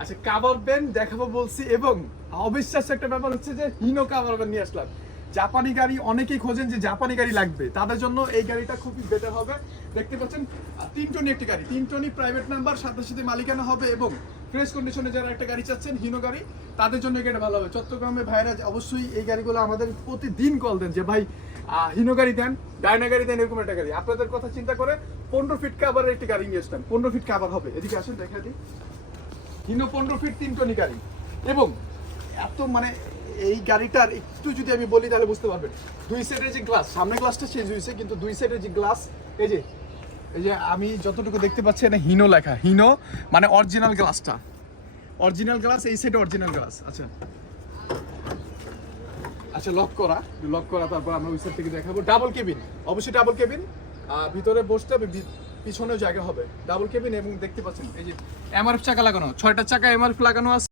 আচ্ছা, cover band দেখাবো বলছি এবং অবিশ্বাস্য একটা ব্যাপার হচ্ছে যে হিনো কাভার ব্যান্ড নিয়ে আসলাম। জাপানি গাড়ি অনেকেই খোঁজেন যে জাপানি গাড়ি লাগবে, তাদের জন্য এই গাড়িটা খুবই বেটার হবে। দেখতে পাচ্ছেন 3 টনি একটি গাড়ি, 3 টনি প্রাইভেট নাম্বার, সাথে সাথে মালিকানা হবে এবং ফ্রেশ কন্ডিশনে যারা একটা গাড়ি চাচ্ছেন হিনো গাড়ি, তাদের জন্য এই গাড়িটা ভালো হবে। চট্টগ্রামে ভাইরা অবশ্যই এই গাড়িগুলো আমাদের প্রতিদিন কল দেন যে ভাই হিনো গাড়ি দেন, ডায়না গাড়ি দেন, এরকম একটা গাড়ি। আপনাদের কথা চিন্তা করে 15 ফিট কাভারের একটি গাড়ি নিয়ে আসলাম। 15 ফিট কাভার হবে, এদিকে আসেন দেখা দিই। হিনো 15 ফিট 3 টনি গাড়ি এবং এত মানে এই গাড়িটার একটু যদি আমি বলি তাহলে বুঝতে পারবেন। দুই সাইডের যে গ্লাস, সামনের গ্লাসটা চেঞ্জ হয়েছে কিন্তু দুই সাইডের যে গ্লাস, এই যে আমি যতটুকু দেখতে পাচ্ছি এটা হিনো লেখা। হিনো মানে অরিজিনাল গ্লাসটা, অরিজিনাল গ্লাস, এই সাইডে অরিজিনাল গ্লাস। আচ্ছা আচ্ছা, লক করা, তারপর আমরা ওই সাইড থেকে দেখাবো। ডাবল কেবিন, অবশ্যই ডাবল কেবিন, ভিতরে বসতে হবে, পিছনেও জায়গা হবে। ডাবল কেবিন এবং দেখতে পাচ্ছেন এই যে এমআরএফ চাকা লাগানো, 6টা চাকা এমআরএফ লাগানো আছে।